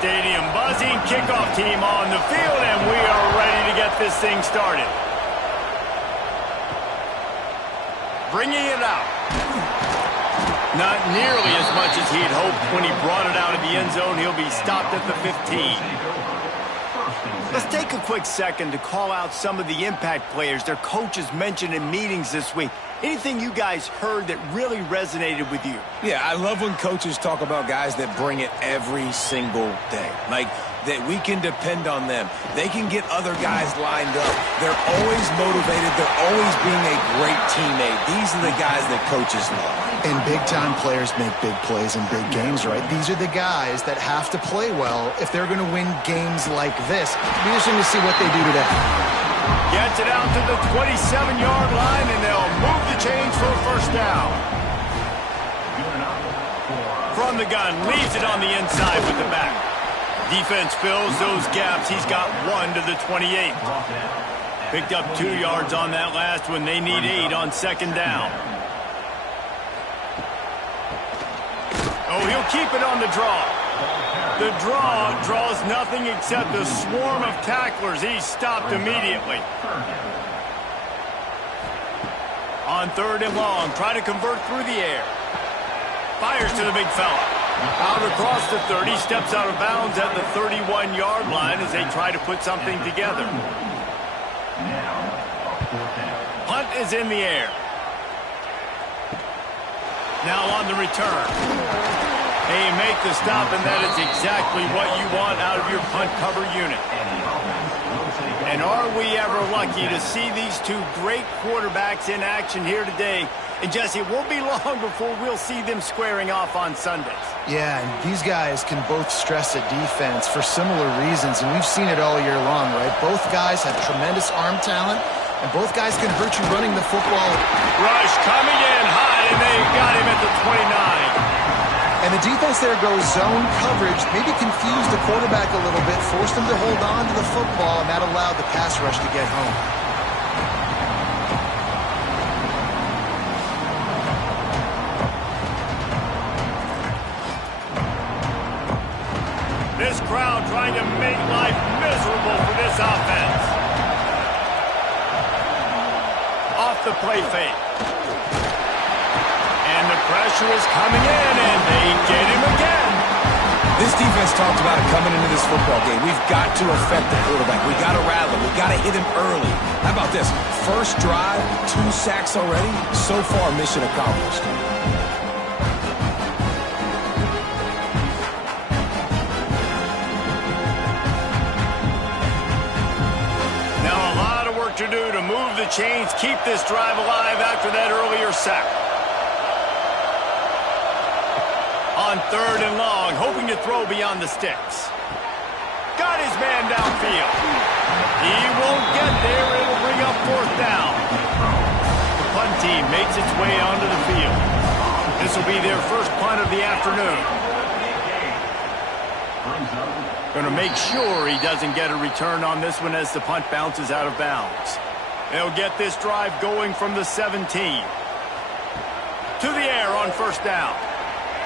stadium buzzing. Kickoff team on the field, and we are ready to get this thing started. Bringing it out. Not nearly as much as he'd hoped when he brought it out of the end zone. He'll be stopped at the 15. Let's take a quick second to call out some of the impact players their coaches mentioned in meetings this week. Anything you guys heard that really resonated with you? Yeah, I love when coaches talk about guys that bring it every single day. Like, that we can depend on them. They can get other guys lined up. They're always motivated. They're always being a great teammate. These are the guys that coaches love. And big-time players make big plays in big games, right? These are the guys that have to play well if they're going to win games like this. It'll be interesting to see what they do today. Gets it out to the 27-yard line, and they'll move the chains for a first down. From the gun, leaves it on the inside with the back. Defense fills those gaps. He's got 1 to the 28. Picked up 2 yards on that last one. They need 8 on second down. Oh, he'll keep it on the draw. The draw draws nothing except a swarm of tacklers. He's stopped immediately. On third and long, try to convert through the air. Fires to the big fella. Out across the 30, steps out of bounds at the 31-yard line as they try to put something together. Punt is in the air. Now on the return. They make the stop, and that is exactly what you want out of your punt cover unit. And are we ever lucky to see these two great quarterbacks in action here today? And Jesse, it won't be long before we'll see them squaring off on Sundays. Yeah, and these guys can both stress a defense for similar reasons, and we've seen it all year long, right? Both guys have tremendous arm talent, and both guys can hurt you running the football. Rush coming in high, and they got him at the 29. And the defense there goes zone coverage, maybe confused the quarterback a little bit, forced him to hold on to the football, and that allowed the pass rush to get home. This crowd trying to make life miserable for this offense. Off the play fake. And the pressure is coming in, and they get him again. This defense talked about it coming into this football game. We've got to affect the quarterback. We've got to rattle him. We've got to hit him early. How about this? First drive, 2 sacks already. So far, mission accomplished. To do to move the chains, keep this drive alive after that earlier sack. On third and long, hoping to throw beyond the sticks. Got his man downfield. He won't get there. It'll bring up fourth down. The punt team makes its way onto the field. This will be their first punt of the afternoon. Going to make sure he doesn't get a return on this one as the punt bounces out of bounds. They'll get this drive going from the 17. To the air on first down.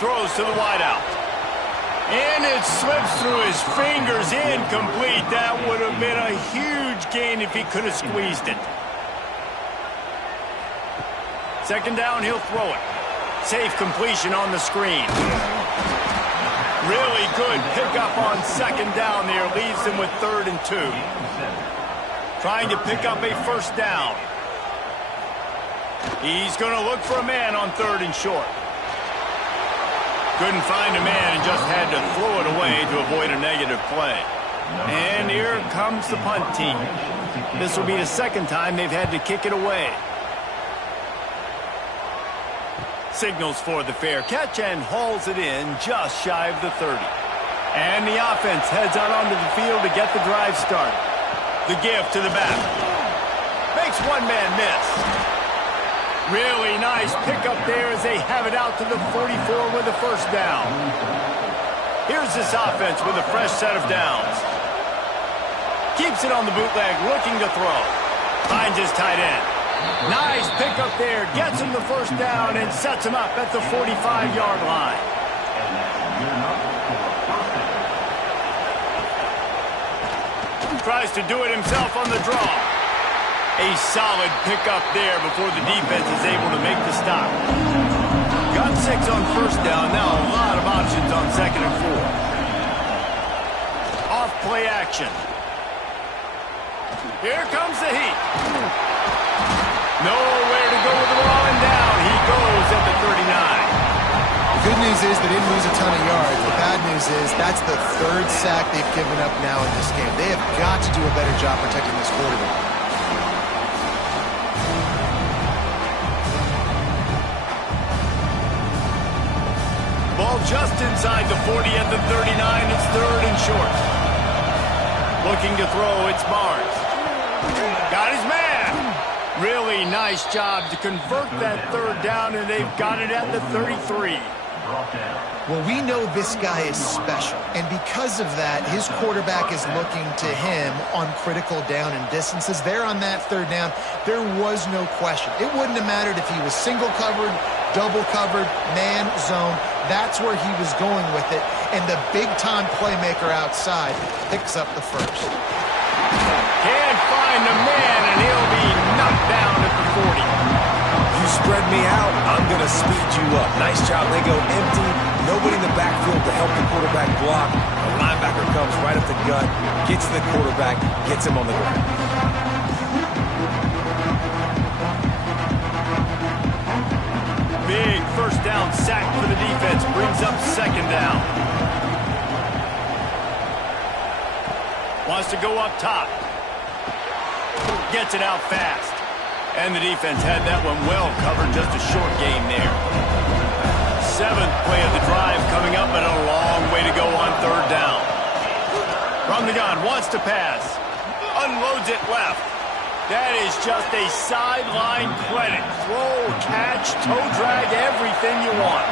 Throws to the wideout. And it slips through his fingers, incomplete. That would have been a huge gain if he could have squeezed it. Second down, he'll throw it. Safe completion on the screen. Really good pickup on second down there. Leaves them with 3rd and 2. Trying to pick up a first down. He's going to look for a man on 3rd and short. Couldn't find a man and just had to throw it away to avoid a negative play. And here comes the punt team. This will be the second time they've had to kick it away. Signals for the fair catch and hauls it in just shy of the 30. And the offense heads out onto the field to get the drive started. The give to the back. Makes one man miss. Really nice pickup there as they have it out to the 44 with a first down. Here's this offense with a fresh set of downs. Keeps it on the bootleg, looking to throw. Finds his tight end. Nice pickup there. Gets him the first down and sets him up at the 45-yard line. Tries to do it himself on the draw. A solid pickup there before the defense is able to make the stop. Got 6 on first down. Now a lot of options on 2nd and 4. Off play action. Here comes the heat. Nowhere to go with the ball, and down he goes at the 39. Good news is they didn't lose a ton of yards. The bad news is that's the 3rd sack they've given up now in this game. They have got to do a better job protecting this quarterback. Ball just inside the 40 at the 39. It's 3rd and short. Looking to throw, it's Barnes. Got his man. Really nice job to convert that 3rd down, and they've got it at the 33. Well, we know this guy is special, and because of that, his quarterback is looking to him on critical down and distances. There on that 3rd down, there was no question. It wouldn't have mattered if he was single covered, double covered, man, zone. That's where he was going with it, and the big-time playmaker outside picks up the first. Can't find the man, and he'll be knocked down at the 40. You spread me out, I'm going to speed you up. Nice job. They go empty. Nobody in the backfield to help the quarterback block. The linebacker comes right up the gut, gets to the quarterback, gets him on the ground. Big 1st down sack for the defense. Brings up 2nd down. Wants to go up top. Gets it out fast. And the defense had that one well covered. Just a short gain there. 7th play of the drive coming up, and a long way to go on 3rd down. From the gun, wants to pass. Unloads it left. That is just a sideline credit. Throw, catch, toe drag, everything you want.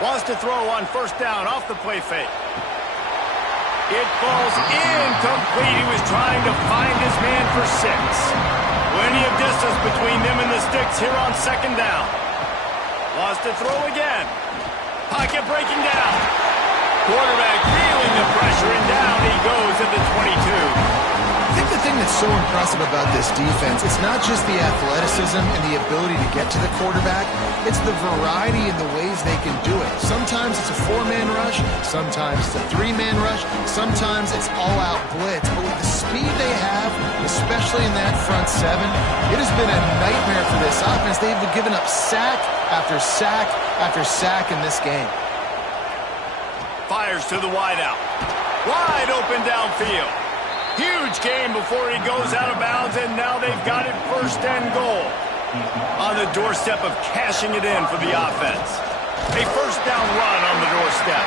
Wants to throw on 1st down off the play fake. It falls incomplete. He was trying to find his man for 6. Plenty of distance between them and the sticks here on 2nd down. Wants to throw again. Pocket breaking down. Quarterback feeling the pressure, and down he goes at the 22. I think the thing that's so impressive about this defense, it's not just the athleticism and the ability to get to the quarterback, it's the variety in the ways they can do it. Sometimes it's a 4-man rush, sometimes it's a 3-man rush, sometimes it's all-out blitz. But with the speed they have, especially in that front 7, it has been a nightmare for this offense. They've given up sack after sack after sack in this game. Fires to the wideout. Wide open downfield. Huge game before he goes out of bounds, and now they've got it 1st and goal. On the doorstep of cashing it in for the offense. A 1st down run on the doorstep.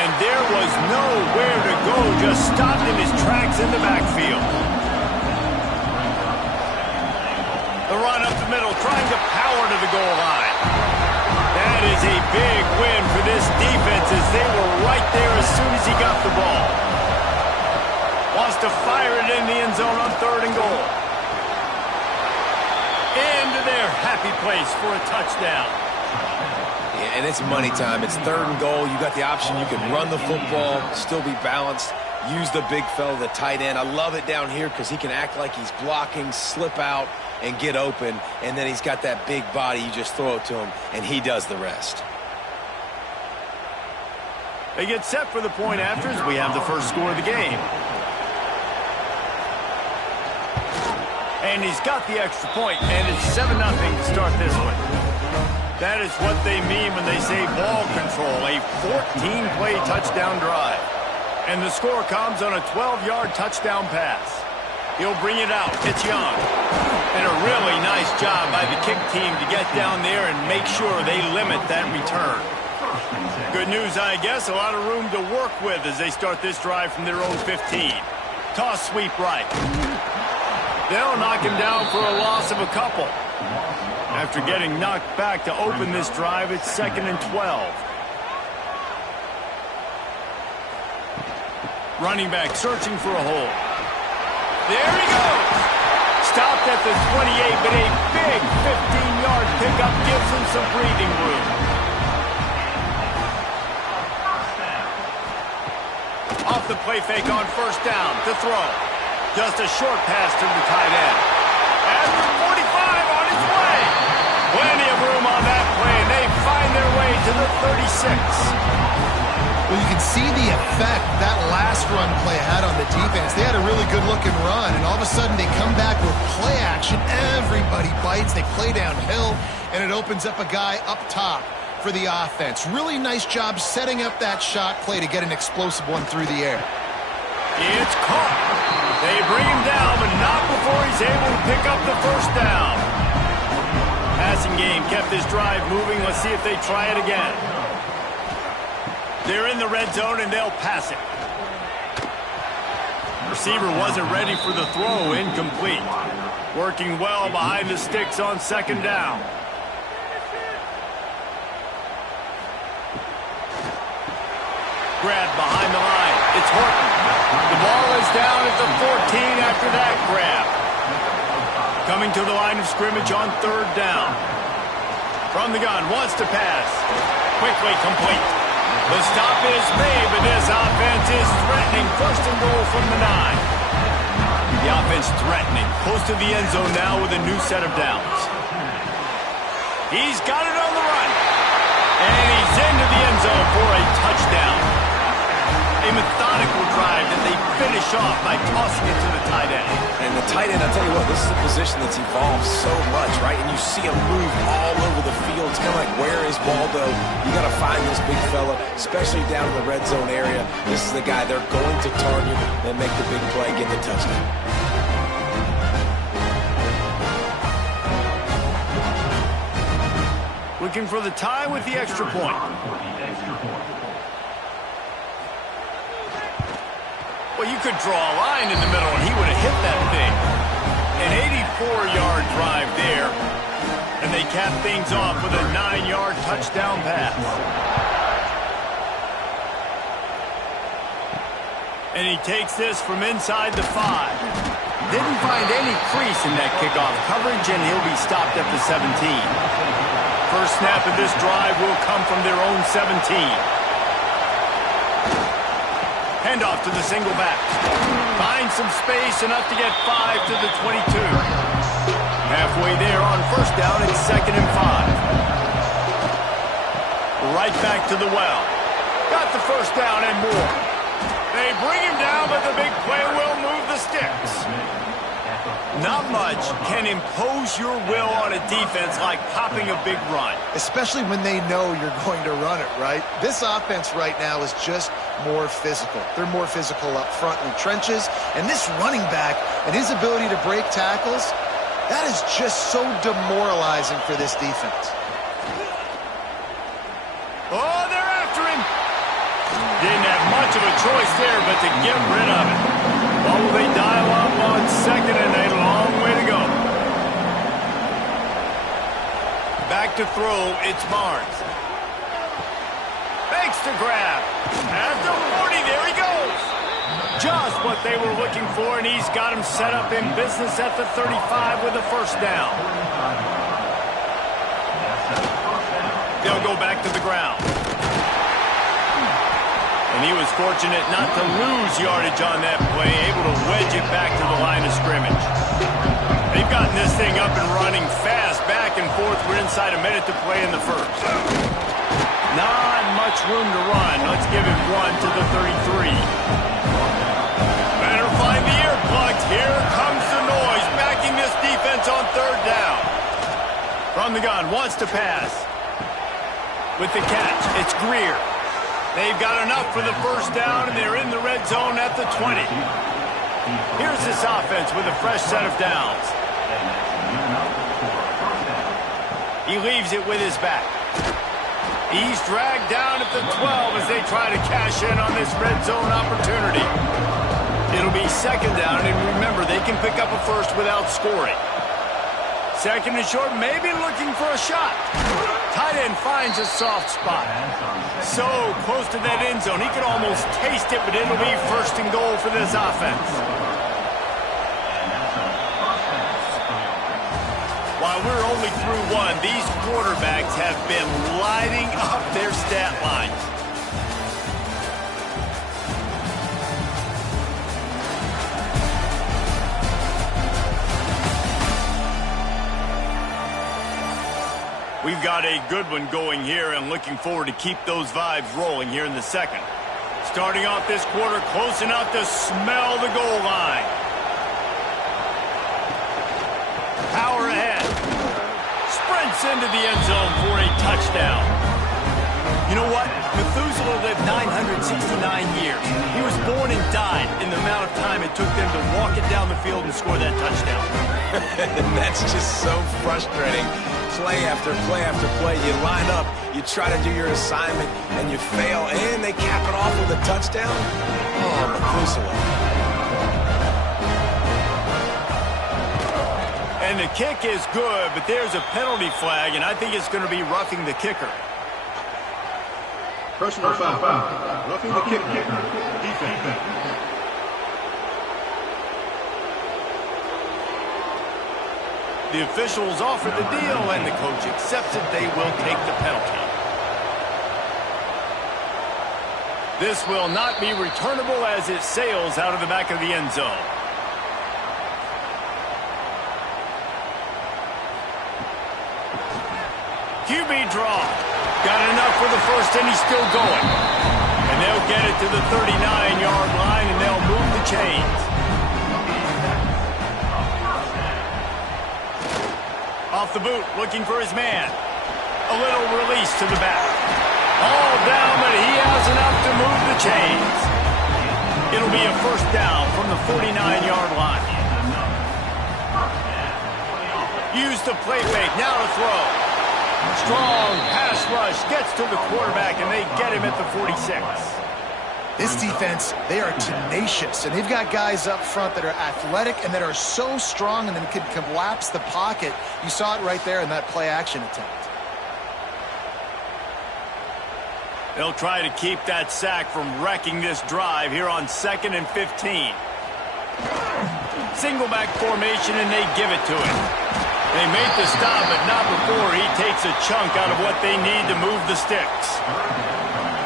And there was nowhere to go, just stopped in his tracks in the backfield. The run up the middle, trying to power to the goal line. That is a big win for this defense, as they were right there as soon as he got the ball. Wants to fire it in the end zone on 3rd and goal. Into their happy place for a touchdown. Yeah, and it's money time. It's 3rd and goal. You got the option. You can run the football, still be balanced, use the big fella, the tight end. I love it down here because he can act like he's blocking, slip out, and get open. And then he's got that big body. You just throw it to him, and he does the rest. They get set for the point after as we have the first score of the game. And he's got the extra point, and it's 7-0 to start this one. That is what they mean when they say ball control, a 14-play touchdown drive. And the score comes on a 12-yard touchdown pass. He'll bring it out. It's Young. And a really nice job by the kick team to get down there and make sure they limit that return. Good news, I guess, a lot of room to work with as they start this drive from their own 15. Toss sweep right. They'll knock him down for a loss of a couple. After getting knocked back to open this drive, it's 2nd and 12. Running back searching for a hole. There he goes. Stopped at the 28, but a big 15-yard pickup gives him some breathing room. Off the play fake on first down to throw. Just a short pass to the tight end. After 45 on his way. Plenty of room on that play, and they find their way to the 36. Well, you can see the effect that last run play had on the defense. They had a really good-looking run, and all of a sudden they come back with play action. Everybody bites. They play downhill, and it opens up a guy up top for the offense. Really nice job setting up that shot play to get an explosive one through the air. It's caught. They bring him down, but not before he's able to pick up the first down. Passing game kept this drive moving. Let's see if they try it again. They're in the red zone, and they'll pass it. Receiver wasn't ready for the throw. Incomplete. Working well behind the sticks on second down. Grab behind the line. It's Horton. The ball is down at the 14 after that grab. Coming to the line of scrimmage on third down. From the gun, wants to pass. Quickly complete. The stop is made, but this offense is threatening first and goal from the 9. The offense threatening. Close to the end zone now with a new set of downs. He's got it on the run. And he's into the end zone for a touchdown. A methodical drive that they finish off by tossing it to the tight end. And the tight end, I'll tell you what, this is a position that's evolved so much, right? And you see him move all over the field. It's kind of like, where is Waldo? You got to find this big fella, especially down in the red zone area. This is the guy they're going to target and make the big play, get the touchdown. Looking for the tie with the extra point. Well, you could draw a line in the middle, and he would have hit that thing. An 84-yard drive there, and they cap things off with a 9-yard touchdown pass. And he takes this from inside the 5. Didn't find any crease in that kickoff coverage, and he'll be stopped at the 17. First snap of this drive will come from their own 17. Handoff to the single back. Finds some space, enough to get 5 to the 22. Halfway there on first down, it's 2nd and 5. Right back to the well. Got the first down and more. They bring him down, but the big play will move the sticks. Not much can impose your will on a defense like popping a big run. Especially when they know you're going to run it, right? This offense right now is just more physical. They're more physical up front in the trenches. And this running back and his ability to break tackles, that is just so demoralizing for this defense. Oh, they're after him. Didn't have much of a choice there, but to get rid of it. Oh, they dial up on second and a long way to go. Back to throw, it's Barnes. Fakes to grab. After 40, there he goes. Just what they were looking for, and he's got him set up in business at the 35 with a first down. They'll go back to the ground. And he was fortunate not to lose yardage on that play, able to wedge it back to the line of scrimmage. They've gotten this thing up and running fast, back and forth. We're inside a minute to play in the first. Not much room to run. Let's give him 1 to the 33. Better find the earplugs. Here comes the noise, backing this defense on third down. From the gun, wants to pass. With the catch, it's Greer. They've got enough for the first down, and they're in the red zone at the 20. Here's this offense with a fresh set of downs. He leaves it with his back. He's dragged down at the 12 as they try to cash in on this red zone opportunity. It'll be second down, and remember, they can pick up a first without scoring. Second and short, maybe looking for a shot. Tight end finds a soft spot. So close to that end zone, he could almost taste it, but it'll be first and goal for this offense. While we're only through one, these quarterbacks have been lighting up their stat lines. We've got a good one going here and looking forward to keep those vibes rolling here in the second. Starting off this quarter close enough to smell the goal line. Power ahead. Sprints into the end zone for a touchdown. You know what? Methuselah lived 969 years. He was born and died in the amount of time it took them to walk it down the field and score that touchdown. That's just so frustrating. Play after play after play. You line up, you try to do your assignment, and you fail, and they cap it off with a touchdown? Oh, Methuselah. And the kick is good, but there's a penalty flag, and I think it's going to be roughing the kicker. Personal foul. Roughing the kicker. Defense. The officials offer the deal, and the coach accepts it. They will take the penalty. This will not be returnable as it sails out of the back of the end zone. QB draw. Got enough for the first, and he's still going. And they'll get it to the 39-yard line, and they'll move the chains. Off the boot, looking for his man. A little release to the back. All down, but he has enough to move the chains. It'll be a first down from the 49-yard line. Use the play fake, now to throw. Strong pass rush gets to the quarterback, and they get him at the 46. This defense, they are tenacious, and they've got guys up front that are athletic and that are so strong and then can collapse the pocket. You saw it right there in that play-action attempt. They'll try to keep that sack from wrecking this drive here on 2nd and 15. Single back formation, and they give it to him. They make the stop, but not before he takes a chunk out of what they need to move the sticks.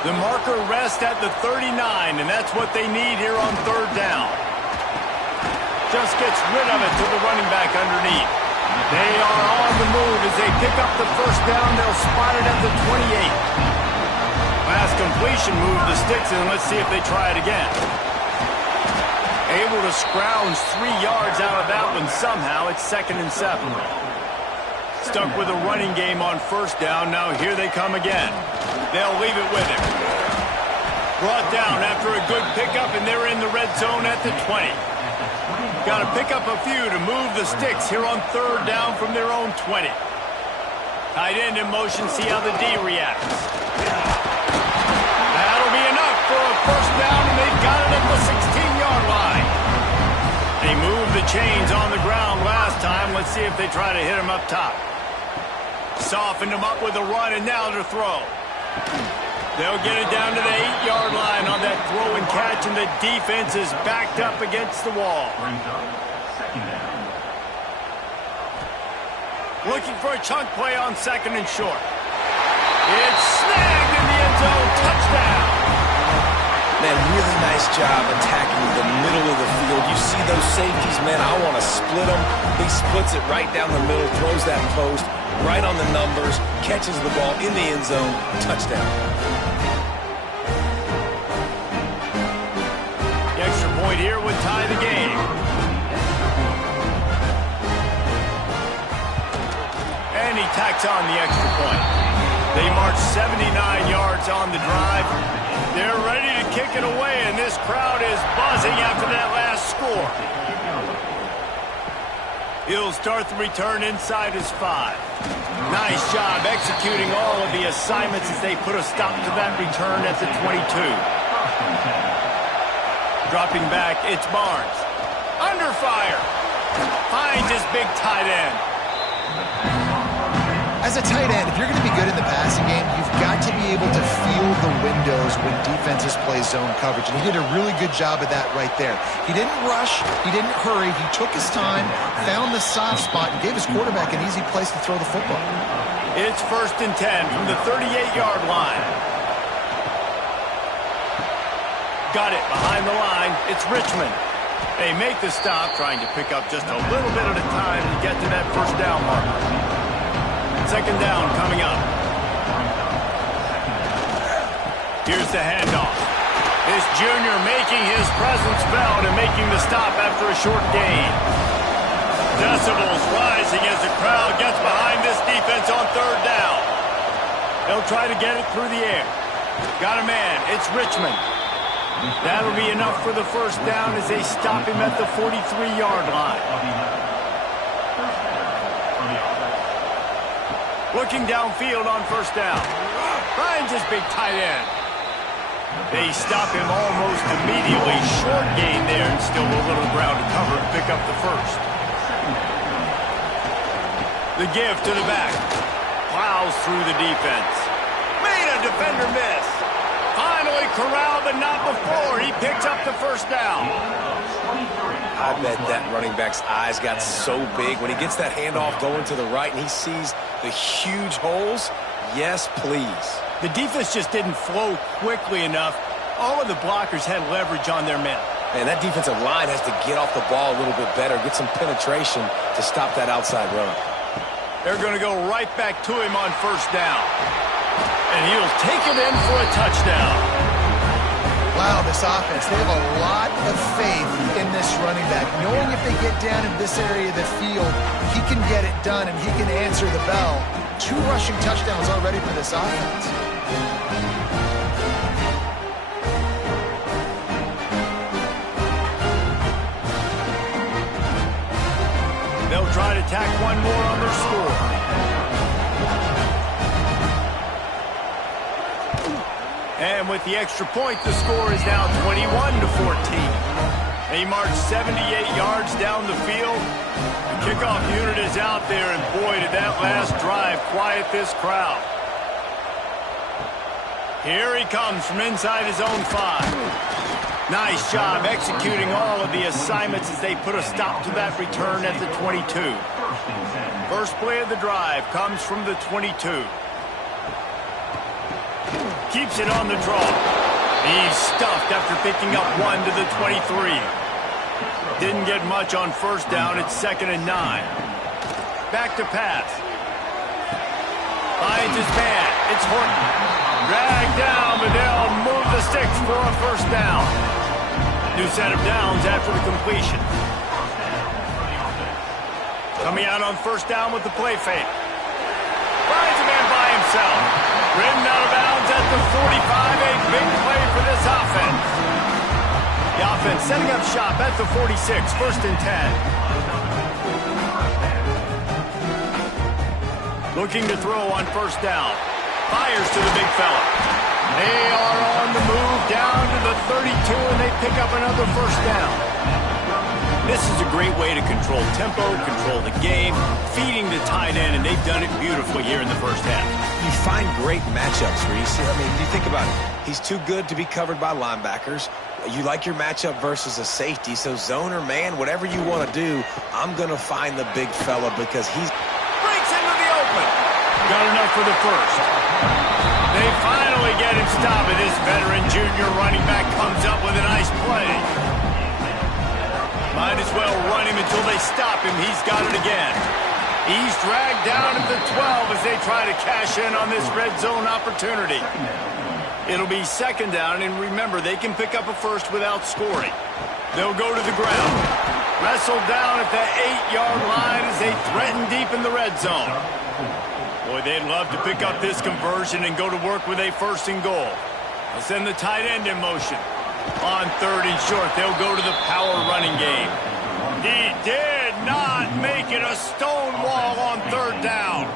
The marker rests at the 39, and that's what they need here on 3rd down. Just gets rid of it to the running back underneath. They are on the move as they pick up the first down. They'll spot it at the 28. Last completion moved the sticks, and let's see if they try it again. Able to scrounge 3 yards out of that one somehow. It's 2nd and 7. Stuck with a running game on 1st down. Now here they come again. They'll leave it with him. Brought down after a good pickup, and they're in the red zone at the 20. Got to pick up a few to move the sticks here on 3rd down from their own 20. Tight end in motion, see how the D reacts. That'll be enough for a first down, and they've got it at the 16-yard line. They moved the chains on the ground last time. Let's see if they try to hit him up top. Softened him up with a run, and now to throw. They'll get it down to the 8-yard line on that throw and catch, and the defense is backed up against the wall. Looking for a chunk play on 2nd and short. It's snagged in the end zone. Touchdown. Man, really nice job attacking the middle of the field. You see those safeties, man, I want to split them. He splits it right down the middle, throws that post, right on the numbers, catches the ball in the end zone. Touchdown. The extra point here would tie the game. And he tacks on the extra point. They march 79 yards on the drive. They're ready to kick it away, and this crowd is buzzing after that last score. He'll start the return inside his 5. Nice job executing all of the assignments as they put a stop to that return at the 22. Dropping back, it's Barnes. Under fire. Finds his big tight end. As a tight end, if you're going to be good in the passing game, you've got to be able to feel the windows when defenses play zone coverage. And he did a really good job of that right there. He didn't rush. He didn't hurry. He took his time, found the soft spot, and gave his quarterback an easy place to throw the football. It's 1st and 10 from the 38-yard line. Got it behind the line. It's Richmond. They make the stop, trying to pick up just a little bit at a time to get to that first down marker. 2nd down coming up. Here's the handoff. This junior making his presence felt and making the stop after a short gain. Decibels rising as the crowd gets behind this defense on 3rd down. They'll try to get it through the air. Got a man. It's Richmond. That'll be enough for the first down as they stop him at the 43-yard line. Looking downfield on 1st down. Finds his big tight end. They stop him almost immediately. Short gain there and still a little ground to cover and pick up the first. The give to the back. Plows through the defense. Made a defender miss. Finally corralled, but not before. He picks up the first down. I bet that running back's eyes got so big when he gets that handoff going to the right and he sees the huge holes. Yes, please. The defense just didn't flow quickly enough. All of the blockers had leverage on their men. Man, that defensive line has to get off the ball a little bit better, get some penetration to stop that outside run. They're going to go right back to him on 1st down. And he'll take it in for a touchdown. Wow, this offense, they have a lot of faith in this running back. Knowing if they get down in this area of the field, he can get it done and he can answer the bell. 2 rushing touchdowns already for this offense. They'll try to tack one more on their score. And with the extra point, the score is now 21-14. They march 78 yards down the field. The kickoff unit is out there, and boy, did that last drive quiet this crowd. Here he comes from inside his own 5. Nice job executing all of the assignments as they put a stop to that return at the 22. First play of the drive comes from the 22. Keeps it on the draw. He's stuffed after picking up 1 to the 23. Didn't get much on 1st down. It's 2nd and 9. Back to pass. Finds his man. It's Horton. Dragged down, but they'll move the sticks for a 1st down. New set of downs after the completion. Coming out on 1st down with the play fake. Finds a man by himself. Ridden out of bounds at the 45. A big play for this offense. The offense setting up shop at the 46. 1st and 10. Looking to throw on 1st down. Fires to the big fella. They are on the move down to the 32, and they pick up another 1st down. This is a great way to control tempo, control the game, feeding the tight end, and they've done it beautifully here in the 1st half. You find great matchups, Reese. I mean, you think about it. He's too good to be covered by linebackers. You like your matchup versus a safety, so zone or man, whatever you want to do, I'm going to find the big fella because he's... Breaks into the open. Got enough for the first. They finally get him stopped, and this veteran junior running back comes up with a nice play. Might as well run him until they stop him. He's got it again. He's dragged down at the 12 as they try to cash in on this red zone opportunity. It'll be 2nd down, and remember, they can pick up a first without scoring. They'll go to the ground. Wrestled down at the 8-yard line as they threaten deep in the red zone. Boy, they'd love to pick up this conversion and go to work with a 1st and goal. They'll send the tight end in motion. On 3rd and short, they'll go to the power running game. He did not make it a stone wall on 3rd down.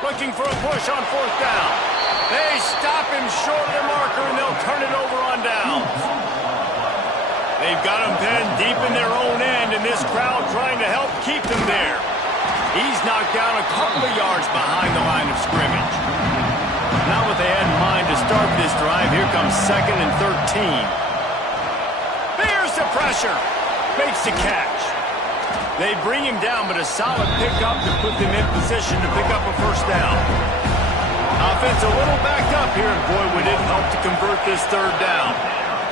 Looking for a push on 4th down. They stop him short of the marker, and they'll turn it over on downs. They've got him pinned deep in their own end, and this crowd trying to help keep them there. He's knocked down a couple of yards behind the line of scrimmage. Not what they had in mind to start this drive. Here comes 2nd and 13. There's the pressure. Makes the catch. They bring him down, but a solid pickup to put them in position to pick up a first down. Offense a little backed up here, and boy, would it help to convert this 3rd down.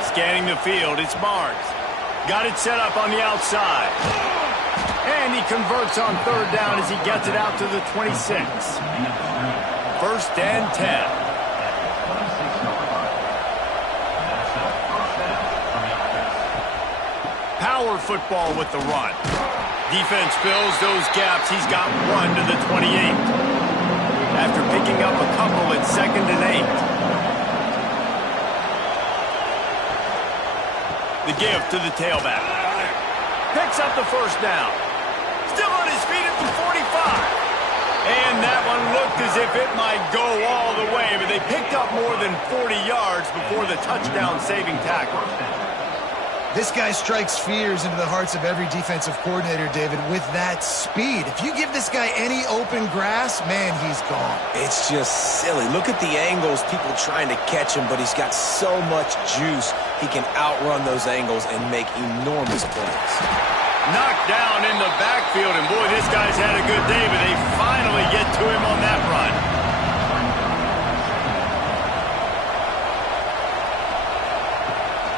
Scanning the field, it's Barnes. Got it set up on the outside. And he converts on 3rd down as he gets it out to the 26. 1st and 10. Power football with the run. Defense fills those gaps. He's got 1 to the 28. After picking up a couple at 2nd and 8. The give to the tailback. Picks up the first down. Still on his feet at the 45. And that one looked as if it might go all the way, but they picked up more than 40 yards before the touchdown-saving tackle. This guy strikes fears into the hearts of every defensive coordinator, David, with that speed. If you give this guy any open grass, man, he's gone. It's just silly. Look at the angles, people trying to catch him, but he's got so much juice. He can outrun those angles and make enormous plays. Knocked down in the backfield, and boy, this guy's had a good day, but they finally get to him on that run.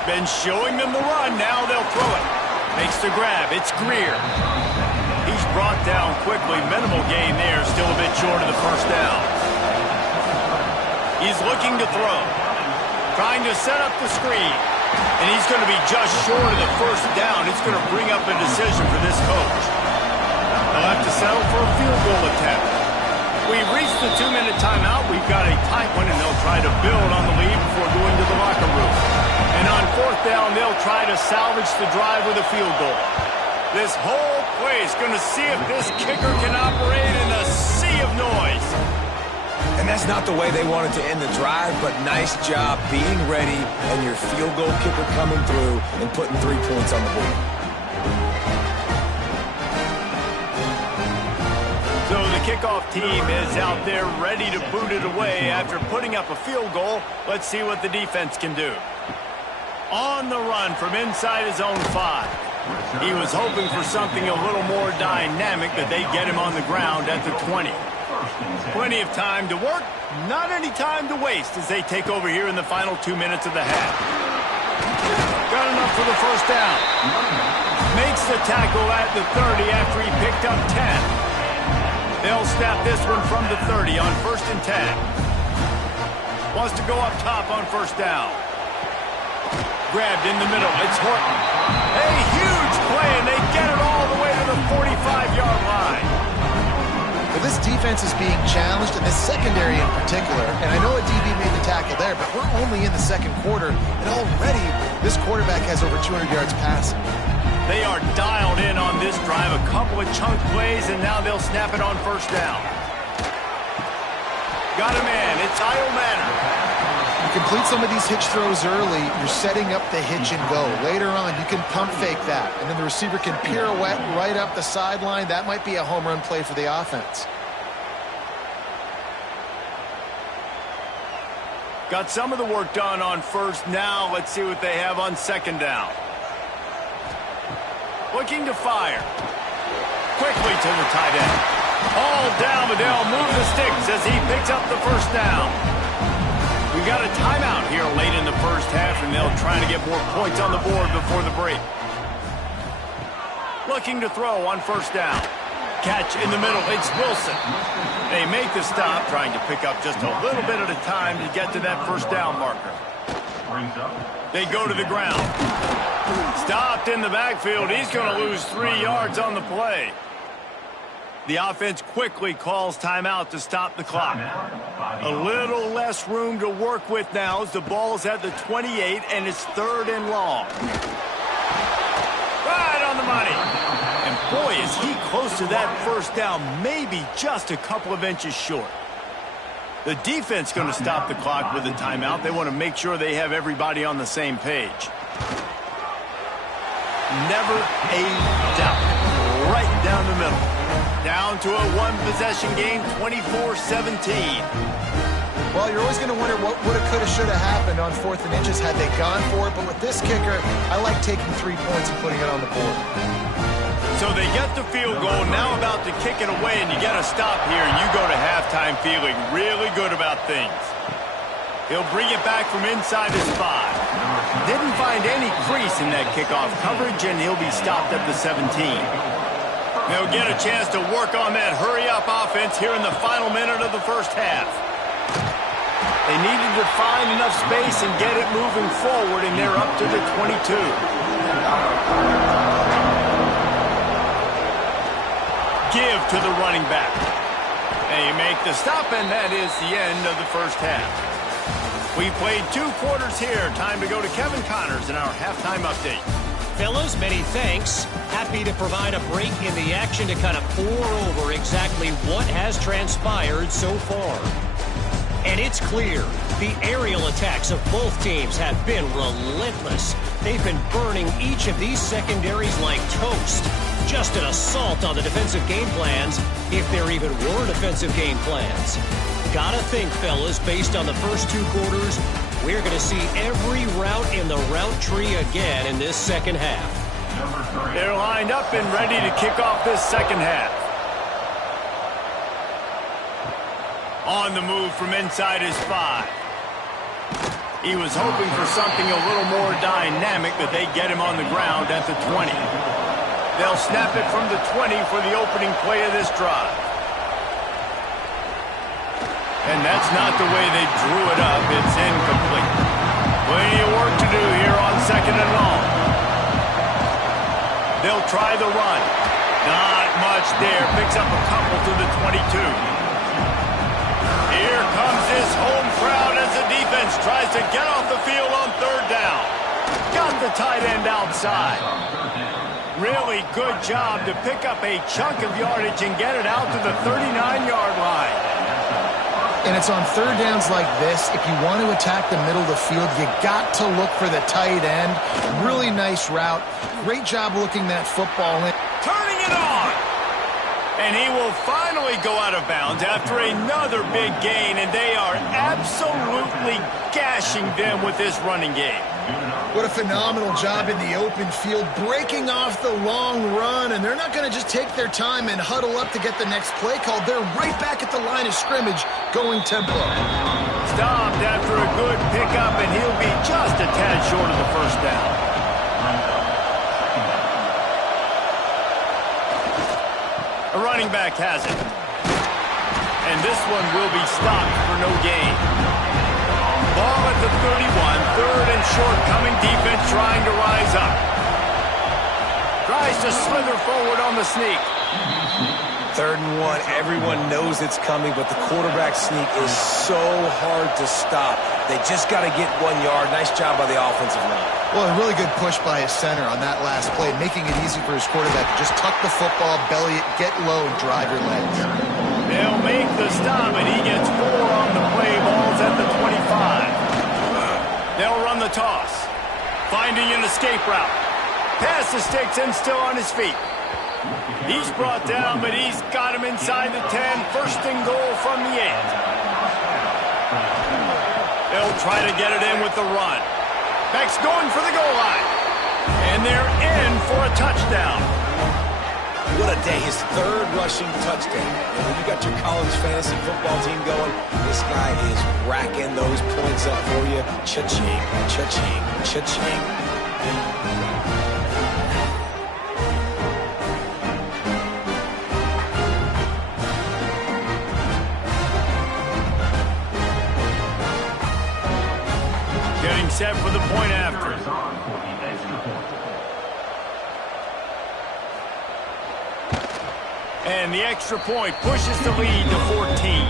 Been showing them the run, now they'll throw it. Makes the grab, it's Greer. He's brought down quickly, minimal gain there, still a bit short of the first down. He's looking to throw. Trying to set up the screen. And he's going to be just short of the first down. It's going to bring up a decision for this coach. They'll have to settle for a field goal attempt. We've reached the 2-minute timeout. We've got a tight one, and they'll try to build on the lead before going to the locker room. And on 4th down, they'll try to salvage the drive with a field goal. This whole play is going to see if this kicker can operate in a sea of noise. And that's not the way they wanted to end the drive, but nice job being ready and your field goal kicker coming through and putting 3 points on the board. So the kickoff team is out there ready to boot it away after putting up a field goal. Let's see what the defense can do. On the run from inside his own 5. He was hoping for something a little more dynamic, but they get him on the ground at the 20. Plenty of time to work, not any time to waste as they take over here in the final 2 minutes of the half. Got enough for the first down. Makes the tackle at the 30 after he picked up 10. They'll snap this one from the 30 on 1st and 10. Wants to go up top on first down. Grabbed in the middle. It's Horton. A huge play, and they get it all the way to the 45-yard line. Well, this defense is being challenged, and this secondary in particular. And I know a DB made the tackle there, but we're only in the 2nd quarter, and already this quarterback has over 200 yards passing. They are dialed in on this drive. A couple of chunk plays, and now they'll snap it on first down. Got a man. It's Kyle Manor. You complete some of these hitch throws early, you're setting up the hitch and go. Later on, you can pump fake that, and then the receiver can pirouette right up the sideline. That might be a home run play for the offense. Got some of the work done on first. Now let's see what they have on 2nd down. Looking to fire. Quickly to the tight end. All down, but they'll move the sticks as he picks up the first down. We got a timeout here late in the first half, and they'll try to get more points on the board before the break. Looking to throw on first down. Catch in the middle. It's Wilson. They make the stop, trying to pick up just a little bit at a time to get to that first down marker. They go to the ground. Stopped in the backfield. He's going to lose 3 yards on the play. The offense quickly calls timeout to stop the clock. A little less room to work with now as the ball's at the 28 and it's 3rd and long. Right on the money. And boy, is he close to that first down, maybe just a couple of inches short. The defense going to stop the clock with a timeout. They want to make sure they have everybody on the same page. Never a doubt. Right down the middle. Down to a one-possession game, 24-17. Well, you're always going to wonder what woulda, coulda, shoulda happened on 4th and inches had they gone for it. But with this kicker, I like taking 3 points and putting it on the board. So they get the field goal, now about to kick it away, and you get a stop here, and you go to halftime feeling really good about things. He'll bring it back from inside his 5. Didn't find any crease in that kickoff coverage, and he'll be stopped at the 17. They'll get a chance to work on that hurry-up offense here in the final minute of the first half. They needed to find enough space and get it moving forward, and they're up to the 22. Give to the running back. They make the stop, and that is the end of the first half. We played 2 quarters here. Time to go to Kevin Connors in our halftime update. Fellas, many thanks. Happy to provide a break in the action to kind of pour over exactly what has transpired so far. And it's clear, the aerial attacks of both teams have been relentless. They've been burning each of these secondaries like toast. Just an assault on the defensive game plans, if there even were defensive game plans. Gotta think, fellas, based on the first 2 quarters, we're going to see every route in the route tree again in this second half. They're lined up and ready to kick off this second half. On the move from inside his 5. He was hoping for something a little more dynamic, but they get him on the ground at the 20. They'll snap it from the 20 for the opening play of this drive. And that's not the way they drew it up. It's incomplete. Plenty of work to do here on 2nd and long. They'll try the run. Not much there. Picks up a couple to the 22. Here comes his home crowd as the defense tries to get off the field on 3rd down. Got the tight end outside. Really good job to pick up a chunk of yardage and get it out to the 39-yard line. And it's on 3rd downs like this. If you want to attack the middle of the field, you got to look for the tight end. Really nice route. Great job looking that football in. Turning it on. And he will finally go out of bounds after another big gain, and they are absolutely gashing them with this running game. What a phenomenal job in the open field, breaking off the long run, and they're not going to just take their time and huddle up to get the next play called. They're right back at the line of scrimmage, going tempo. Stopped after a good pickup, and he'll be just a tad short of the first down. A running back has it. And this one will be stopped for no gain. Ball at the 31, 3rd and short, coming defense trying to rise up. Tries to slither forward on the sneak. 3rd and 1, everyone knows it's coming, but the quarterback sneak is so hard to stop. They just got to get 1 yard. Nice job by the offensive line. Well, a really good push by his center on that last play, making it easy for his quarterback to just tuck the football, belly it, get low, and drive your legs. They'll make the stop, and he gets 4 on the play. Ball's at the 25. They'll run the toss. Finding an escape route. Pass the sticks and still on his feet. He's brought down, but he's got him inside the 10. 1st and goal from the 8. They'll try to get it in with the run. Beck's going for the goal line. And they're in for a touchdown. What a day. His 3rd rushing touchdown. And when you got your college fantasy football team going, this guy is racking those points up for you. Cha-ching, cha-ching, cha-ching. Getting set for the point after. And the extra point pushes the lead to 14.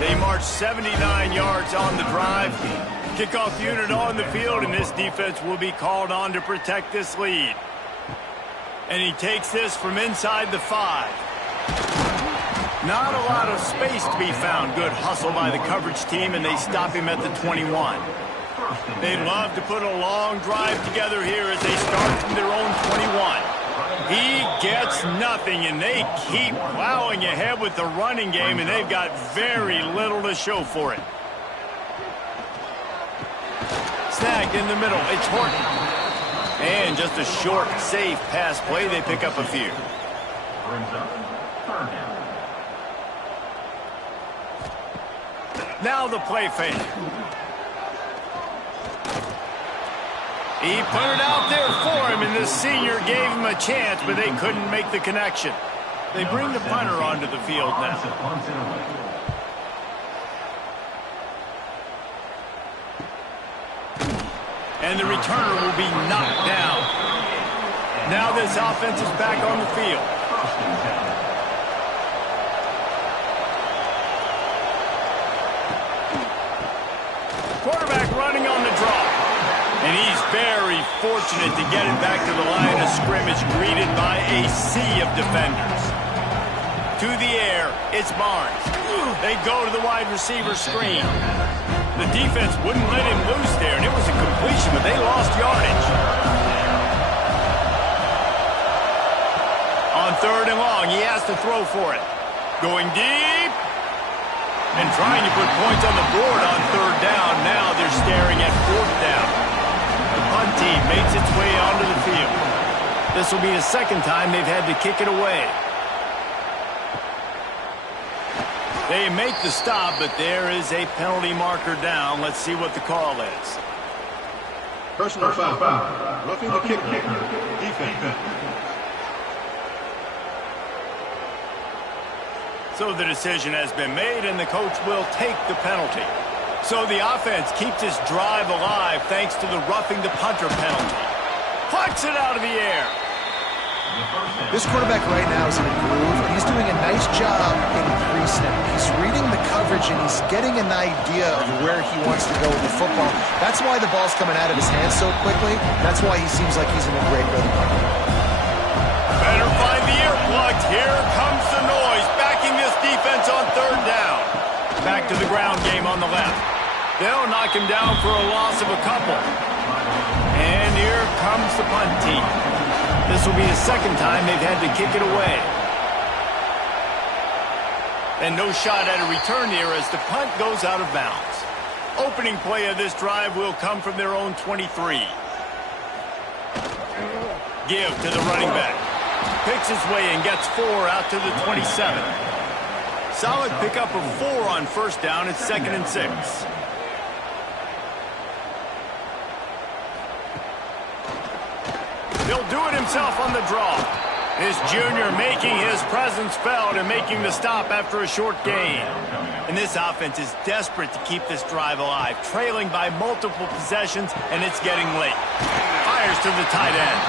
They march 79 yards on the drive. Kickoff unit on the field, and this defense will be called on to protect this lead. And he takes this from inside the 5. Not a lot of space to be found. Good hustle by the coverage team, and they stop him at the 21. They'd love to put a long drive together here as they start from their own 21. He gets nothing, and they keep plowing ahead with the running game, and they've got very little to show for it. Snagged in the middle. It's Horton. And just a short, safe pass play. They pick up a few. Now the play fake. He put it out there for him, and the senior gave him a chance, but they couldn't make the connection. They bring the punter onto the field now. And the returner will be knocked down. Now this offense is back on the field. Quarterback running on the draw. And he's very fortunate to get it back to the line of scrimmage, greeted by a sea of defenders. To the air, it's Barnes. They go to the wide receiver screen. The defense wouldn't let him loose there, and it was a completion, but they lost yardage. On 3rd and long, he has to throw for it. Going deep. And trying to put points on the board on 3rd down. Now they're staring at 4th down. The punt team makes its way onto the field. This will be the 2nd time they've had to kick it away. They make the stop, but there is a penalty marker down. Let's see what the call is. Personal foul. Roughing the kicker. Defense. So the decision has been made, and the coach will take the penalty. So the offense keeps this drive alive thanks to the roughing the punter penalty. Plucks it out of the air. This quarterback right now is in a groove, and he's doing a nice job in pre-snap. He's reading the coverage, and he's getting an idea of where he wants to go with the football. That's why the ball's coming out of his hands so quickly. That's why he seems like he's in a great rhythm. Better find the earplugs. Here comes the noise, backing this defense on 3rd down. Back to the ground game on the left. They'll knock him down for a loss of a couple. And here comes the punt team. This will be the 2nd time they've had to kick it away. And no shot at a return here as the punt goes out of bounds. Opening play of this drive will come from their own 23. Give to the running back. Picks his way and gets 4 out to the 27. Solid pickup of 4 on 1st down. It's 2nd and 6. He'll do it himself on the draw. This junior making his presence felt and making the stop after a short gain. And this offense is desperate to keep this drive alive, trailing by multiple possessions, and it's getting late. Fires to the tight end.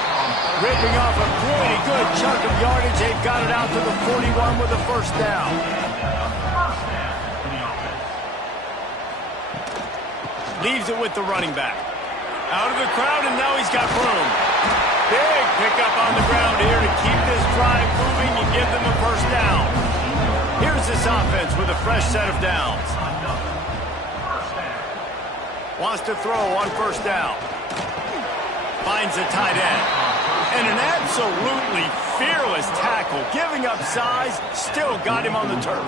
Ripping off a pretty good chunk of yardage. They've got it out to the 41 with a 1st down. Leaves it with the running back. Out of the crowd, and now he's got room. Big pickup on the ground here to keep this drive moving and give them a 1st down. Here's this offense with a fresh set of downs. Wants to throw on 1st down. Finds the tight end. And an absolutely fearless tackle. Giving up size, still got him on the turf.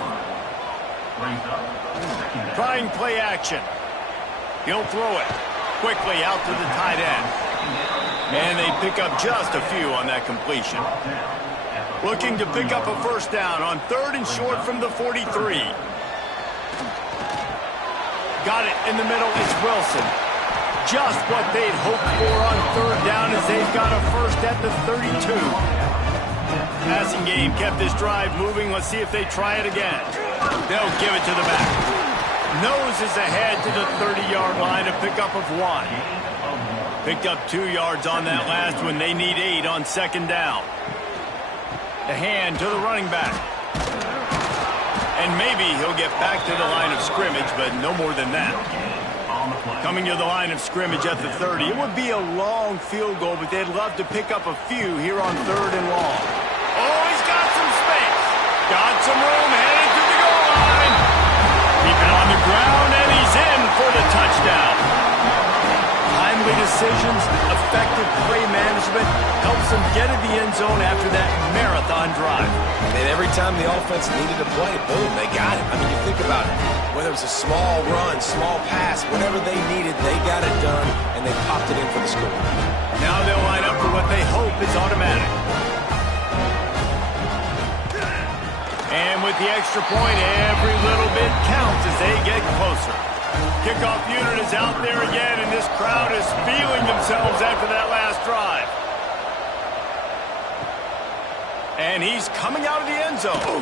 Trying play action. He'll throw it quickly out to the tight end. And they pick up just a few on that completion. Looking to pick up a 1st down on 3rd and short from the 43. Got it in the middle. It's Wilson. Just what they'd hoped for on 3rd down as they've got a 1st at the 32. Passing game kept this drive moving. Let's see if they try it again. They'll give it to the back. Noses ahead to the 30-yard line, a pickup of 1. Picked up 2 yards on that last one. They need 8 on 2nd down. The hand to the running back. And maybe he'll get back to the line of scrimmage, but no more than that. Coming to the line of scrimmage at the 30. It would be a long field goal, but they'd love to pick up a few here on 3rd and long. Oh, he's got some space. Got some room, headed to the goal line. Keep it on the ground, and he's in for the touchdown. Timely decisions, effective play management helps them get in the end zone after that marathon drive. And every time the offense needed to play, boom, they got it. I mean, you think about it. Whether it's a small run, small pass, whatever they needed, they got it done, and they popped it in for the score. Now they'll line up for what they hope is automatic. And with the extra point, every little bit counts as they get closer. Kickoff unit is out there again, and this crowd is feeling themselves after that last drive. And he's coming out of the end zone.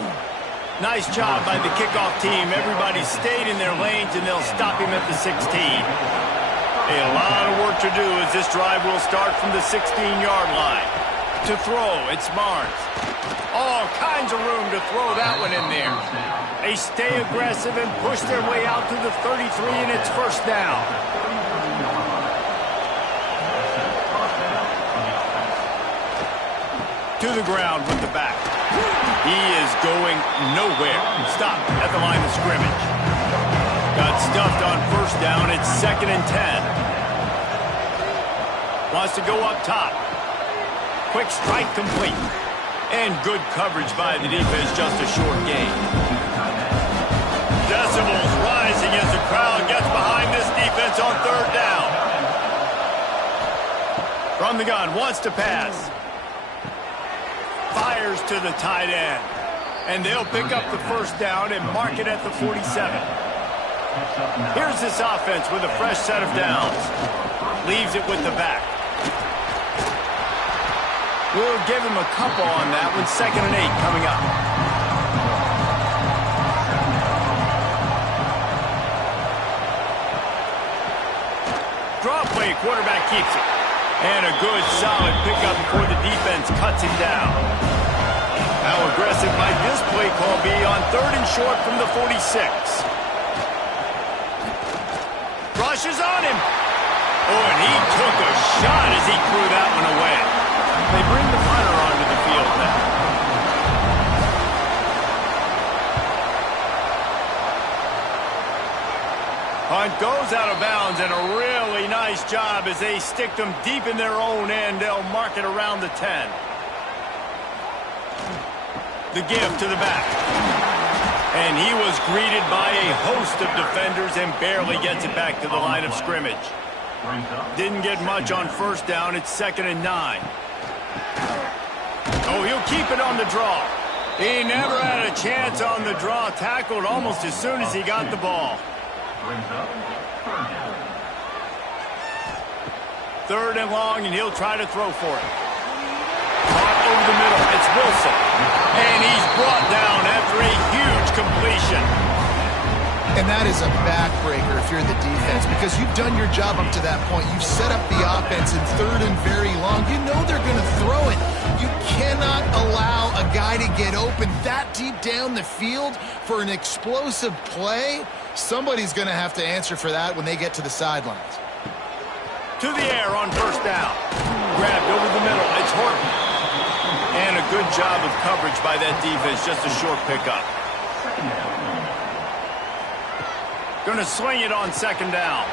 Nice job by the kickoff team. Everybody stayed in their lanes, and they'll stop him at the 16. A lot of work to do as this drive will start from the 16-yard line. To throw, it's Barnes. All kinds of room to throw that one in there. They stay aggressive and push their way out to the 33, and it's first down. To the ground with the back. He is going nowhere. Stop at the line of scrimmage. Got stuffed on first down. It's 2nd and 10. Wants to go up top. Quick strike complete. And good coverage by the defense, just a short gain. Decibels rising as the crowd gets behind this defense on 3rd down. From the gun, wants to pass. Fires to the tight end. And they'll pick up the first down and mark it at the 47. Here's this offense with a fresh set of downs. Leaves it with the back. We'll give him a couple on that one. 2nd and 8 coming up. Draw play, quarterback keeps it. And a good, solid pickup before the defense cuts him down. How aggressive might this play call be on 3rd and short from the 46? Rushes on him. Oh, and he took a shot as he threw that one away. They bring the punter onto the field now. Punt goes out of bounds, and a really nice job as they stick them deep in their own end. They'll mark it around the 10. The give to the back. And he was greeted by a host of defenders and barely gets it back to the line of scrimmage. Didn't get much on first down. It's 2nd and 9. Oh, he'll keep it on the draw. He never had a chance on the draw. Tackled almost as soon as he got the ball. 3rd and long, and he'll try to throw for it. Caught over the middle. It's Wilson. And he's brought down after a huge completion. And that is a backbreaker if you're the defense, because you've done your job up to that point. You've set up the offense in 3rd and very long. You know they're going to throw it. You cannot allow a guy to get open that deep down the field for an explosive play. Somebody's going to have to answer for that when they get to the sidelines. To the air on first down. Grabbed over the middle. It's Horton. And a good job of coverage by that defense. Just a short pickup. Going to swing it on 2nd down.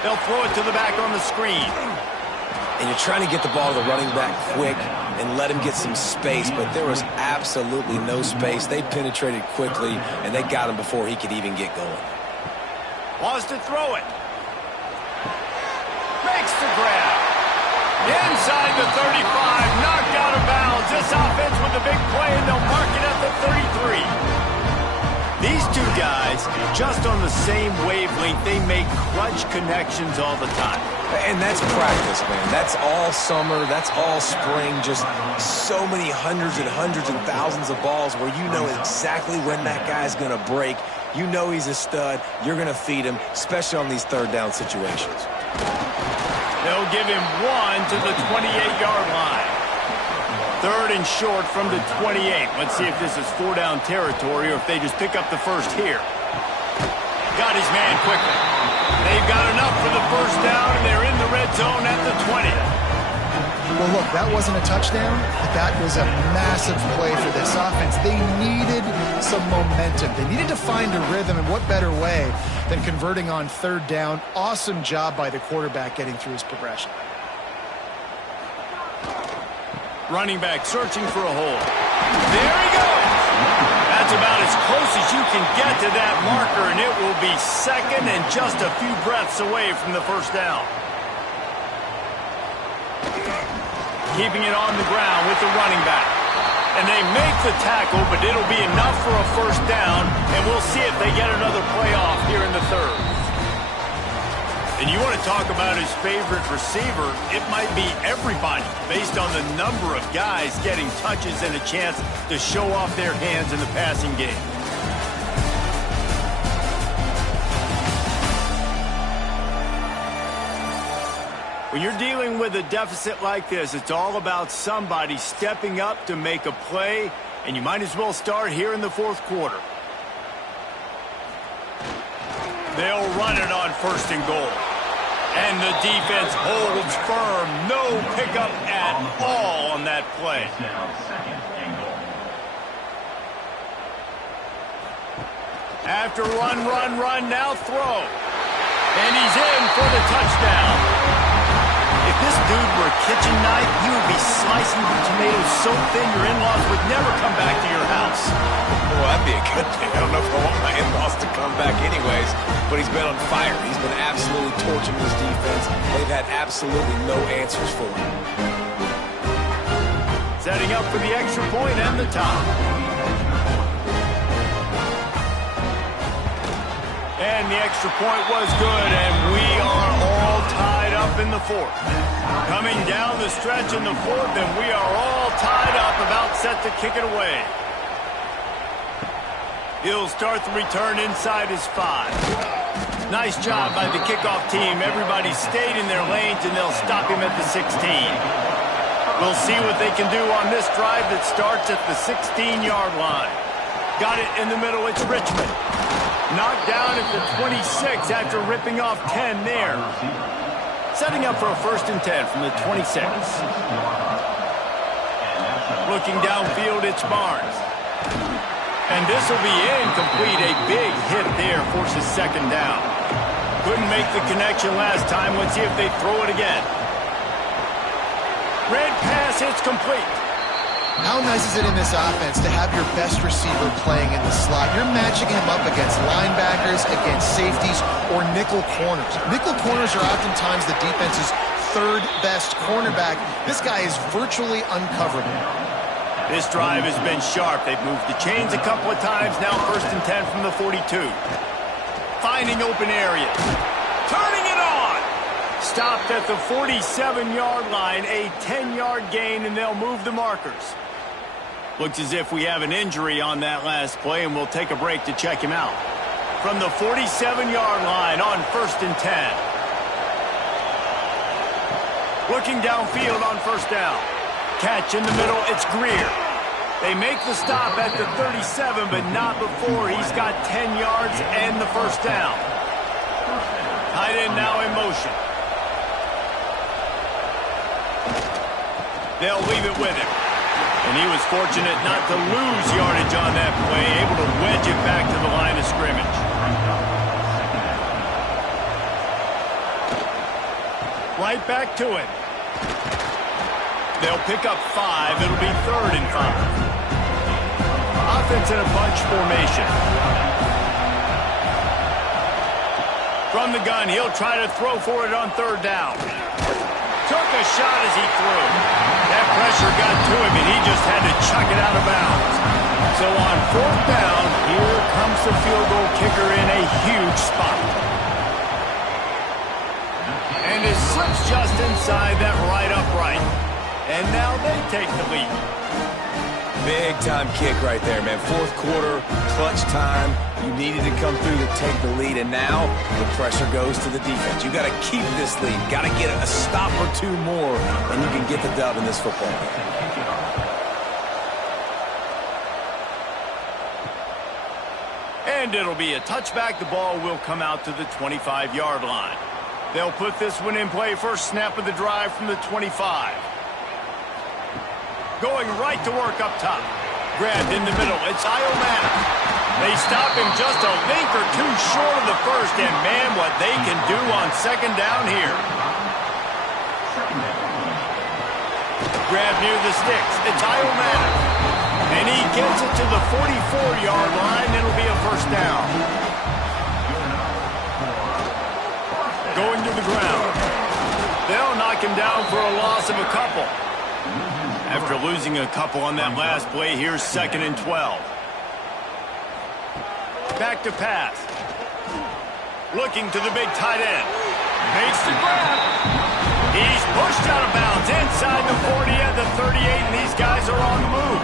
They'll throw it to the back on the screen. And you're trying to get the ball to the running back quick and let him get some space, but there was absolutely no space. They penetrated quickly, and they got him before he could even get going. Wants to throw it. Makes the grab. Inside the 35, knocked out of bounds. This offense with a big play, and they'll mark it at the 33. These two guys, just on the same wavelength, they make clutch connections all the time. And that's practice, man. That's all summer. That's all spring. Just so many hundreds and thousands of balls where you know exactly when that guy's going to break. You know he's a stud. You're going to feed him, especially on these 3rd down situations. They'll give him one to the 28-yard line. 3rd and short from the 28. Let's see if this is 4-down territory or if they just pick up the first here. Got his man quickly. They've got enough for the first down, and they're in the red zone at the 20. Well, look, that wasn't a touchdown, but that was a massive play for this offense. They needed some momentum. They needed to find a rhythm, and what better way than converting on third down. Awesome job by the quarterback getting through his progression. Running back searching for a hole. There he goes. That's about as close as you can get to that marker, and it will be second and just a few breaths away from the first down. Keeping it on the ground with the running back. And they make the tackle, but it'll be enough for a first down, and we'll see if they get another playoff here in the third. And you want to talk about his favorite receiver, it might be everybody based on the number of guys getting touches and a chance to show off their hands in the passing game. When you're dealing with a deficit like this, it's all about somebody stepping up to make a play, and you might as well start here in the fourth quarter. They'll run it on first and goal. And the defense holds firm. No pickup at all on that play. After run, now throw. And he's in for the touchdown. If this dude were a kitchen knife, he would be slicing the tomatoes so thin your in-laws would never come back to your house. Well, that'd be a good thing. I don't know if I want my in-laws to come back anyways, but he's been on fire. He's been absolutely torching this defense. They've had absolutely no answers for him. Setting up for the extra point and the top. And the extra point was good, and we are all tied up in the fourth. Coming down the stretch in the fourth, and we are all tied up, about set to kick it away. He'll start the return inside his 5. Nice job by the kickoff team. Everybody stayed in their lanes, and they'll stop him at the 16. We'll see what they can do on this drive that starts at the 16-yard line. Got it in the middle. It's Richmond. Knocked down at the 26 after ripping off 10 there. Setting up for a 1st and 10 from the 26. Looking downfield, it's Barnes. And this will be incomplete. A big hit there forces second down. Couldn't make the connection last time. Let's see if they throw it again. Red pass, it's complete. How nice is it in this offense to have your best receiver playing in the slot? You're matching him up against linebackers, against safeties, or nickel corners. Nickel corners are oftentimes the defense's 3rd best cornerback. This guy is virtually uncoverable. This drive has been sharp. They've moved the chains a couple of times. Now 1st and 10 from the 42. Finding open areas. Turning it on. Stopped at the 47-yard line. A 10-yard gain, and they'll move the markers. Looks as if we have an injury on that last play, and we'll take a break to check him out. From the 47-yard line on 1st and 10. Looking downfield on 1st down. Catch in the middle, it's Greer. They make the stop at the 37, but not before he's got 10 yards and the 1st down. Tight end now in motion. They'll leave it with him. And he was fortunate not to lose yardage on that play, able to wedge it back to the line of scrimmage. Right back to it. They'll pick up 5. It'll be 3rd and 5. Offense in a bunch formation. From the gun, he'll try to throw for it on 3rd down. Took a shot as he threw. That pressure got to him, and he just had to chuck it out of bounds. So on 4th down, here comes the field goal kicker in a huge spot. And it slips just inside that right upright. And now they take the lead. Big-time kick right there, man. 4th quarter, clutch time. You needed to come through to take the lead, and now the pressure goes to the defense. You got to keep this lead. Got to get a stop or 2 more, and you can get the dub in this football game. And it'll be a touchback. The ball will come out to the 25-yard line. They'll put this one in play. First snap of the drive from the 25. Going right to work up top. Grabbed in the middle. It's Argonauts. They stop him just a link or two short of the first, and man, what they can do on second down here. Grab near the sticks. It's Argonauts. And he gets it to the 44-yard line. It'll be a first down. Going to the ground. They'll knock him down for a loss of a couple. After losing a couple on that last play, here's 2nd and 12. Back to pass. Looking to the big tight end. Makes the grab. He's pushed out of bounds inside the 40 at the 38, and these guys are on the move.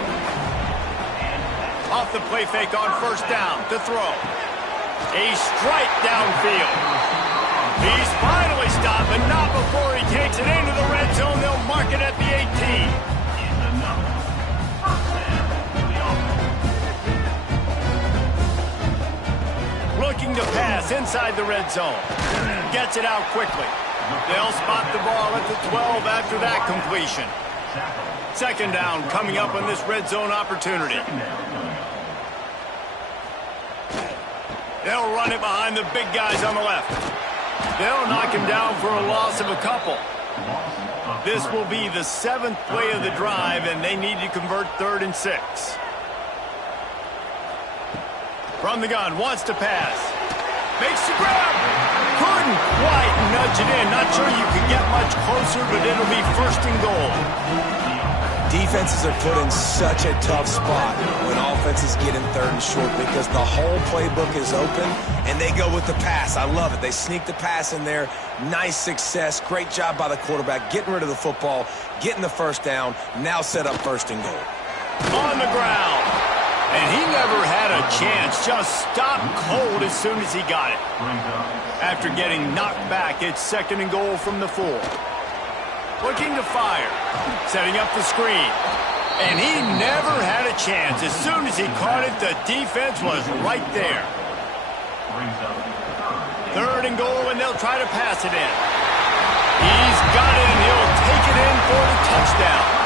Off the play fake on first down to throw. A strike downfield. He's finally stopped, but not before he takes it into the red zone. They'll mark it at the 18. Looking to pass inside the red zone. Gets it out quickly. They'll spot the ball at the 12 after that completion. Second down coming up on this red zone opportunity. They'll run it behind the big guys on the left. They'll knock him down for a loss of a couple. This will be the 7th play of the drive, and they need to convert 3rd and 6. From the gun, wants to pass. Makes the grab. Couldn't quite nudge it in. Not sure you could get much closer, but it'll be 1st and goal. Defenses are put in such a tough spot when offenses get in 3rd and short because the whole playbook is open and they go with the pass. I love it. They sneak the pass in there. Nice success. Great job by the quarterback getting rid of the football, getting the first down, now set up 1st and goal. On the ground. And he never had a chance. Just stopped cold as soon as he got it. After getting knocked back, it's 2nd and goal from the 4. Looking to fire. Setting up the screen. And he never had a chance. As soon as he caught it, the defense was right there. 3rd and goal, and they'll try to pass it in. He's got it, and he'll take it in for the touchdown.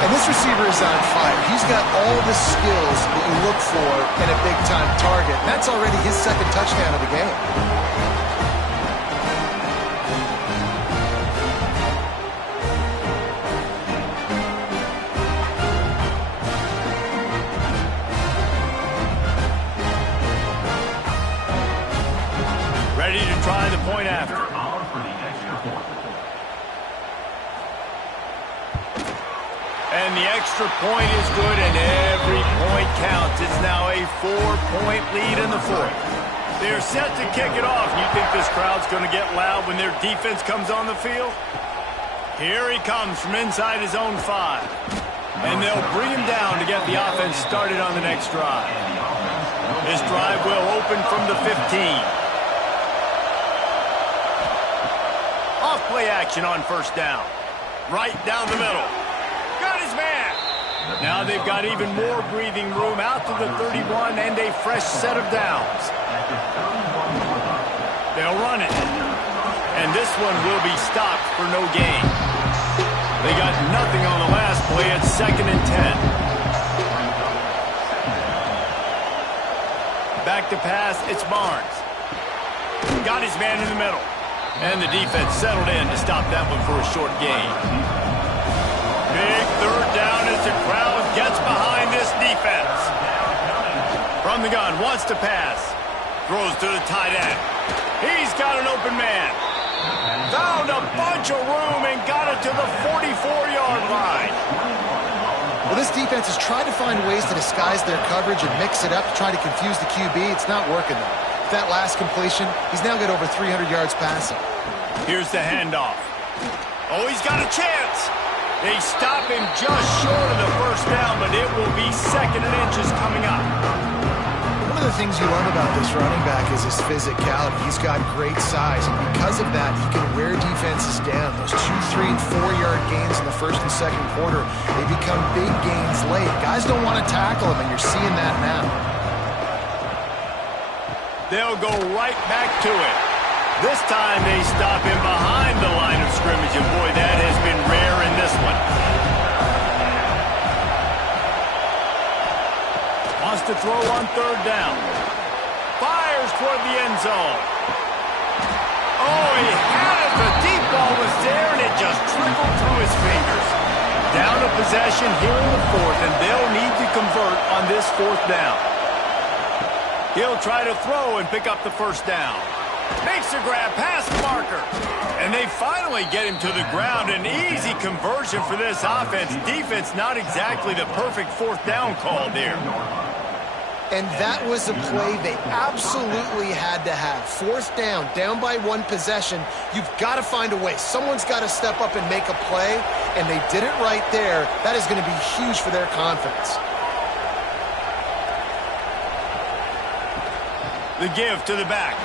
And this receiver is on fire. He's got all the skills that you look for in a big-time target. That's already his 2nd touchdown of the game. Ready to try the point after. And the extra point is good, and every point counts. It's now a 4-point lead in the 4th. They're set to kick it off. You think this crowd's going to get loud when their defense comes on the field? Here he comes from inside his own 5. And they'll bring him down to get the offense started on the next drive. This drive will open from the 15. Off play action on first down. Right down the middle. Got his man. Now they've got even more breathing room out to the 31 and a fresh set of downs. They'll run it. And this one will be stopped for no gain. They got nothing on the last play. It's 2nd and 10. Back to pass. It's Barnes. Got his man in the middle. And the defense settled in to stop that one for a short gain. Big 3rd down as the crowd gets behind this defense. From the gun, wants to pass. Throws to the tight end. He's got an open man. Found a bunch of room and got it to the 44-yard line. Well, this defense has tried to find ways to disguise their coverage and mix it up to try to confuse the QB. It's not working, though. That last completion, he's now got over 300 yards passing. Here's the handoff. Oh, he's got a chance. They stop him just short of the first down, but it will be 2nd and inches coming up. One of the things you love about this running back is his physicality. He's got great size, and because of that, he can wear defenses down. Those 2, 3, and 4-yard gains in the 1st and 2nd quarter, they become big gains late. Guys don't want to tackle him, and you're seeing that now. They'll go right back to it. This time they stop him behind the line of scrimmage, and boy, that has been rare in this one. Wants to throw on third down. Fires toward the end zone. Oh, he had it. The deep ball was there, and it just trickled through his fingers. Down a possession here in the fourth, and they'll need to convert on this fourth down. He'll try to throw and pick up the first down. Makes a grab past the marker. And they finally get him to the ground. An easy conversion for this offense. Defense not exactly the perfect fourth down call there. And that was a play they absolutely had to have. Fourth down by one possession. You've got to find a way. Someone's got to step up and make a play, and they did it right there. That is going to be huge for their confidence. The give to the back.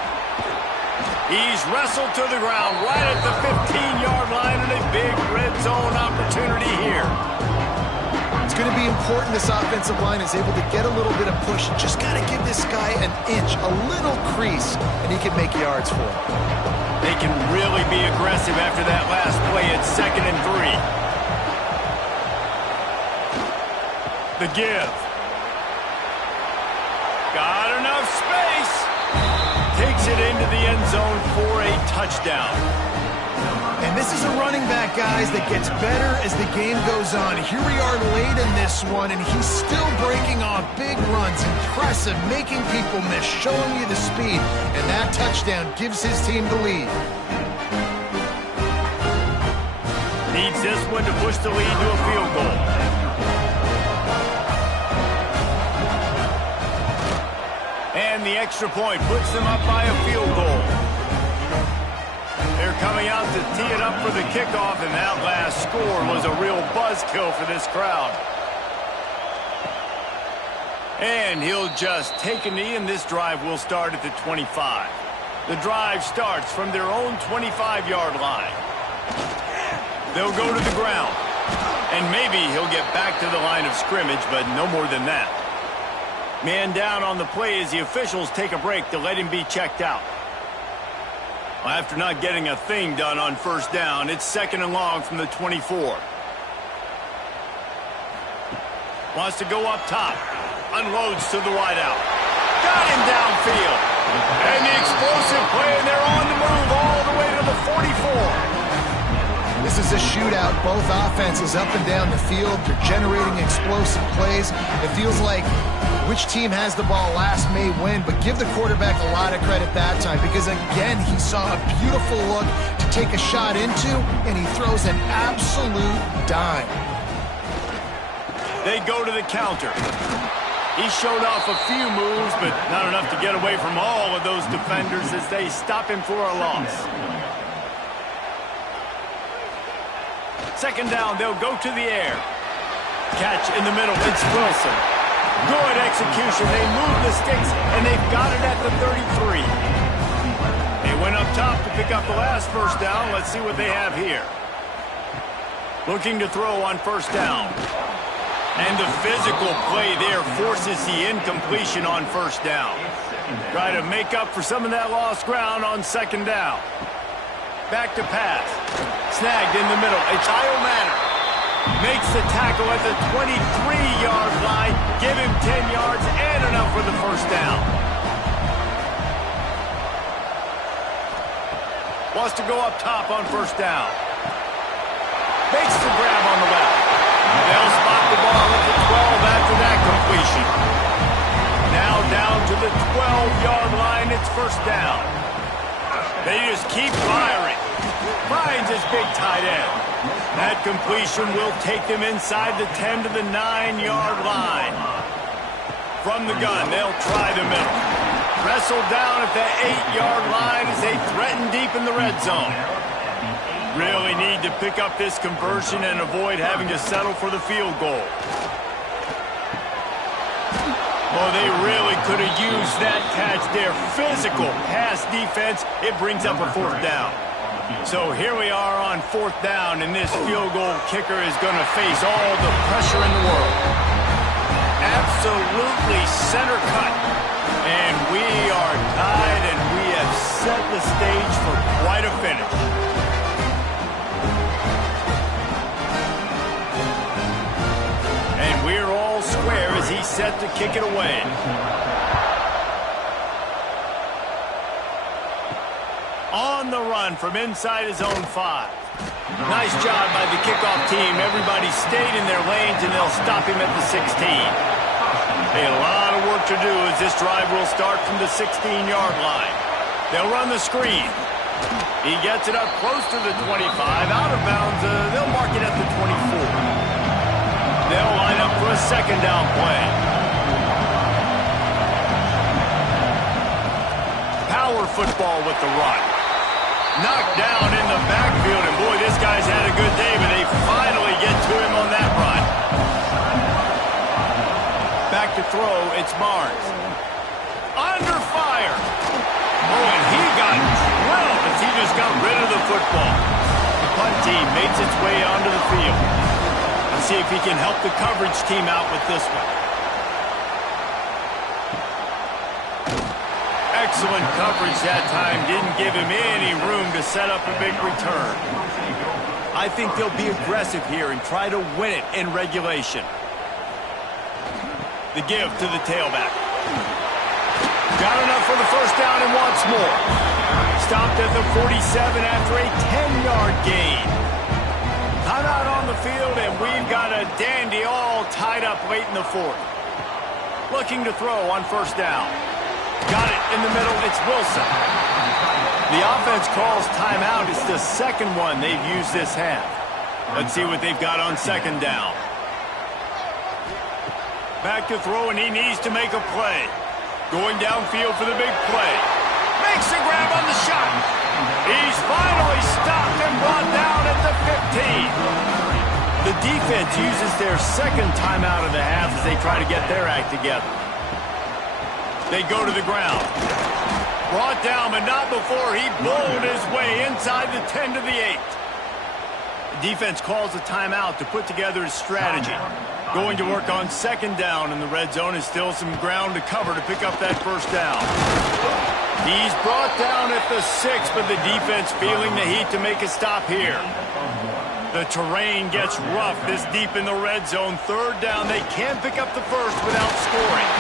He's wrestled to the ground right at the 15-yard line, and a big red zone opportunity here. It's going to be important this offensive line is able to get a little bit of push. Just got to give this guy an inch, a little crease, and he can make yards for it. They can really be aggressive after that last play at 2nd and 3. The give. Got enough space. Takes it into the end zone for a touchdown. And this is a running back, guys, that gets better as the game goes on. Here we are late in this one, and he's still breaking off big runs. Impressive, making people miss, showing you the speed. And that touchdown gives his team the lead. Needs this one to push the lead to a field goal. And the extra point puts them up by a field goal. They're coming out to tee it up for the kickoff, and that last score was a real buzzkill for this crowd. And he'll just take a knee, and this drive will start at the 25. The drive starts from their own 25-yard line. They'll go to the ground, and maybe he'll get back to the line of scrimmage, but no more than that. Man down on the play as the officials take a break to let him be checked out. Well, after not getting a thing done on first down, it's 2nd and long from the 24. Wants to go up top. Unloads to the wideout. Got him downfield. And the explosive play, and they're on the move all the way to the 44. This is a shootout. Both offenses up and down the field. They're generating explosive plays. It feels like which team has the ball last may win, but give the quarterback a lot of credit that time because, again, he saw a beautiful look to take a shot into, and he throws an absolute dime. They go to the counter. He showed off a few moves, but not enough to get away from all of those defenders as they stop him for a loss. 2nd down, they'll go to the air. Catch in the middle, it's Wilson. Good execution. They move the sticks, and they've got it at the 33. They went up top to pick up the last first down. Let's see what they have here. Looking to throw on first down. And the physical play there forces the incompletion on first down. Try to make up for some of that lost ground on 2nd down. Back to pass. Snagged in the middle. It's Kyle Manor. Makes the tackle at the 23-yard line. Give him 10 yards and enough for the first down. Wants to go up top on first down. Makes the grab on the left. They'll spot the ball at the 12 after that completion. Now down to the 12-yard line. It's first down. They just keep firing. Finds his big tight end. That completion will take them inside the 10 to the 9-yard line. From the gun, they'll try the middle. Wrestled down at the 8-yard line as they threaten deep in the red zone. Really need to pick up this conversion and avoid having to settle for the field goal. Well, they really could have used that catch there. Physical pass defense. It brings up a 4th down. So here we are on 4th down, and this field goal kicker is going to face all the pressure in the world. Absolutely center cut. And we are tied, and we have set the stage for quite a finish. And we're all square as he sets set to kick it away. On the run from inside his own 5. Nice job by the kickoff team. Everybody stayed in their lanes, and they'll stop him at the 16. A lot of work to do as this drive will start from the 16-yard line. They'll run the screen. He gets it up close to the 25. Out of bounds, they'll mark it at the 24. They'll line up for a second down play. Power football with the run. Knocked down in the backfield, and boy, this guy's had a good day, but they finally get to him on that run. Back to throw, it's Barnes. Under fire. Oh, and he got drilled as he just got rid of the football. The punt team makes its way onto the field. Let's see if he can help the coverage team out with this one. Excellent coverage that time. Didn't give him any room to set up a big return. I think they'll be aggressive here and try to win it in regulation. The give to the tailback. Got enough for the first down and wants more. Stopped at the 47 after a 10-yard gain. Timeout on the field, and we've got a dandy all tied up late in the 4th. Looking to throw on first down. Got it in the middle. It's Wilson. The offense calls timeout. It's the second one they've used this half. Let's see what they've got on second down. Back to throw, and he needs to make a play. Going downfield for the big play. Makes the grab on the shot. He's finally stopped and brought down at the 15. The defense uses their second timeout of the half as they try to get their act together. They go to the ground. Brought down, but not before he bowled his way inside the 10 to the 8. The defense calls a timeout to put together his strategy. Going to work on second down in the red zone. Is still some ground to cover to pick up that first down. He's brought down at the 6, but the defense feeling the heat to make a stop here. The terrain gets rough this deep in the red zone. Third down. They can't pick up the first without scoring.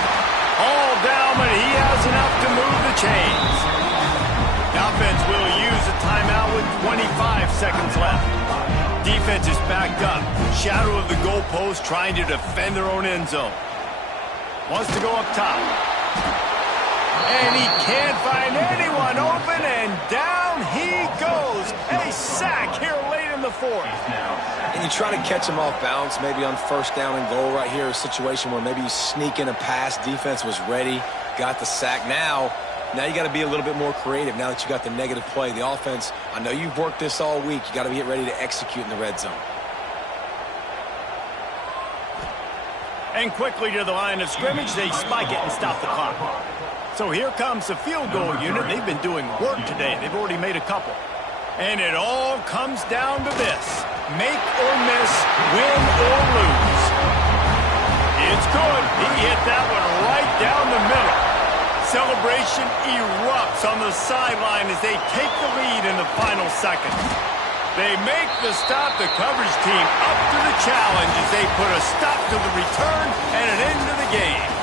All down, but he has enough to move the chains. The offense will use a timeout with 25 seconds left. Defense is backed up. Shadow of the goalpost trying to defend their own end zone. Wants to go up top. And he can't find anyone open, and down he goes. A sack here late in the 4th. And you try to catch him off balance, maybe on first down and goal right here, a situation where maybe you sneak in a pass. Defense was ready, got the sack. Now you got to be a little bit more creative now that you got the negative play. The offense, I know you've worked this all week. You got to get ready to execute in the red zone. And quickly to the line of scrimmage, they spike it and stop the clock. So here comes the field goal unit. They've been doing work today. They've already made a couple. And it all comes down to this. Make or miss, win or lose. It's good. He hit that one right down the middle. Celebration erupts on the sideline as they take the lead in the final seconds. They make the stop. The coverage team up to the challenge as they put a stop to the return and an end to the game.